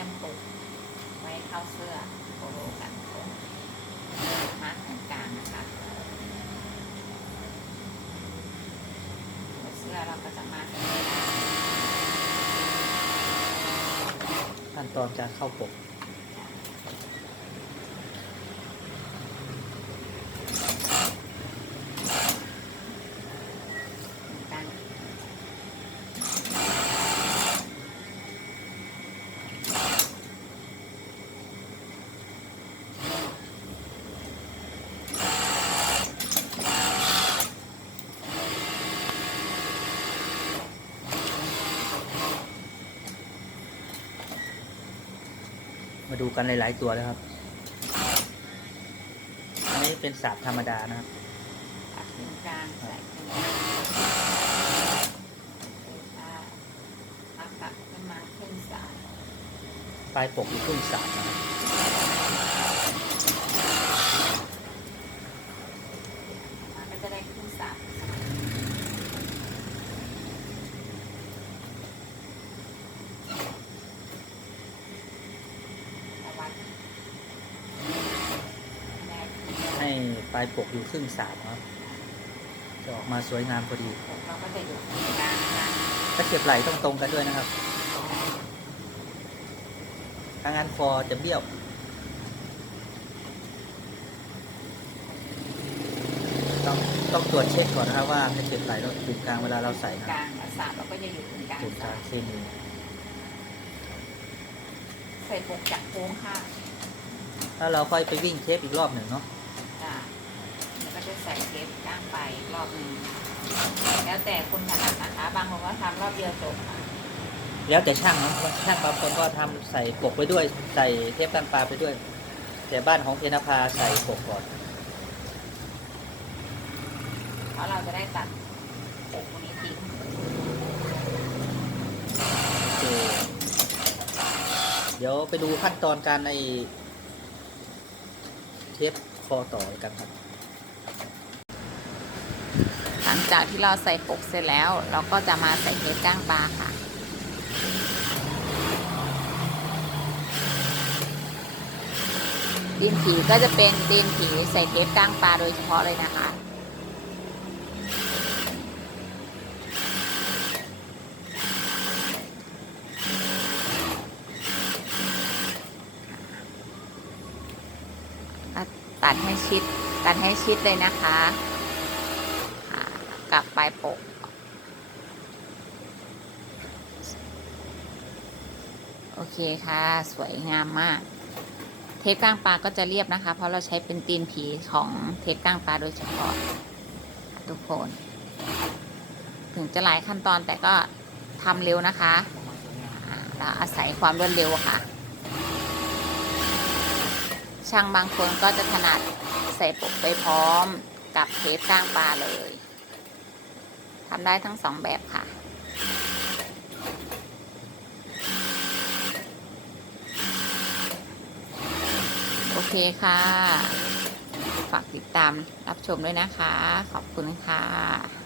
ียมปลูกไว้เข้าเสื้อโปโลกันตรงมาร์กตรงกลางนะคะเสื้อเราก็จะมาขั้นตอนการเข้าปก กัน มาดูกันหลาย ๆ ตัวเลยครับ อันนี้เป็นสาบธรรมดานะครับตัดตรงกลางใส่ตรงกลางมาตัดขึ้นมาขึ้นสายปลายปกอยู่ครึ่งสาบนะครับ มันก็จะได้ขึ้นสามแต่ว่าแนว ให้ ปลายปกอยู่ครึ่งสาบนะครับจะออกมาสวยงามพอดีผมเราก็จะอยู่ตรงกลางนะถ้าเก็บไหลต้องตรงกันด้วยนะครับ ถ้างานคอจะเบี้ยว ต้องต้องตรวจเช็คก่อนนะครับว่าถ้าเก็บไหลเราถูกกลางเวลาเราใส่กนะลางประสาทเราก็จะอยู่ตรงกลางถูกกลางเคมีใส่ปกจากโค้งข้างถ้าเราค่อยไปวิ่งเทปอีกรอบหนึ่งเนาะจ้ะแล้วก็จะ ใส่เทปก้างไปอีกรอบหนึ่งแล้วแต่คนถนัดนะคะ บางคนก็ทำรอบเดียวจบค่ะแล้วแต่ช่างเนาะช่างบางคนก็ทำใส่ปกไปด้วย ใส่เทปกันปลาไปด้วย แต่บ้านของเพนภาใส่ปกก่อนเพราะเราจะได้ตัดปกตรงนี้ทิ้งโอเคเดี๋ยวไปดูขั้นตอนการในเทปคอต่อกันครับห ลังจากที่เราใส่ปกเสร็จแล้ว เราก็จะมาใส่เทปก้างปลาค่ะ ตีนผีก็จะเป็นตีนผีใส่เทปก้างปลาโดยเฉพาะเลยนะคะตัดให้ชิด ตัดให้ชิดเลยนะคะ กลับปลายปก โอเคค่ะ สวยงามมาก เทปก้างปลาก็จะเรียบนะคะ เพราะเราใช้เป็นตีนผีของเทปก้างปลาโดยเฉพาะทุกคน ถึงจะหลายขั้นตอนแต่ก็ทำเร็วนะคะเราอาศัยความรวดเร็วค่ะ ช่างบางคนก็จะถนัดใส่ปกไปพร้อมกับเทปก้างปลาเลย ทำได้ทั้งสองแบบค่ะ โอเคค่ะ ฝากติดตามรับชมด้วยนะคะ ขอบคุณค่ะ